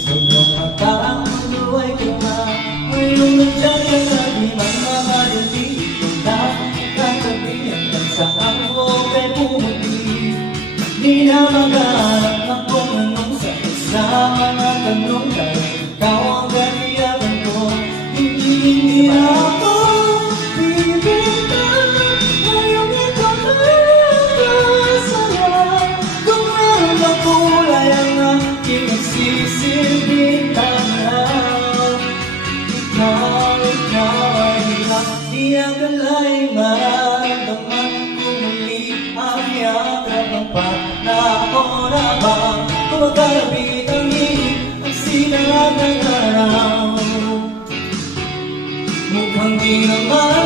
Sa iyong mata ang luway ko na ngayong nandiyan ka na di man mamadali. Katabi hanggang saan mo kay bumuti. Di na maghanap ng kung anong sagot sa mga tanong, dahil ikaw ang kaliyakan ko. Hindi na ako bibigyan ngayong ikaw na nakasaya. Kung meron bang kulay ang aking nagsisilbing tanaw, ikaw ay di akalaing maramdaman kung muli ang yatrap ng panahon habang kumakalapit ang init at sinag ng araw. Mukhang di naman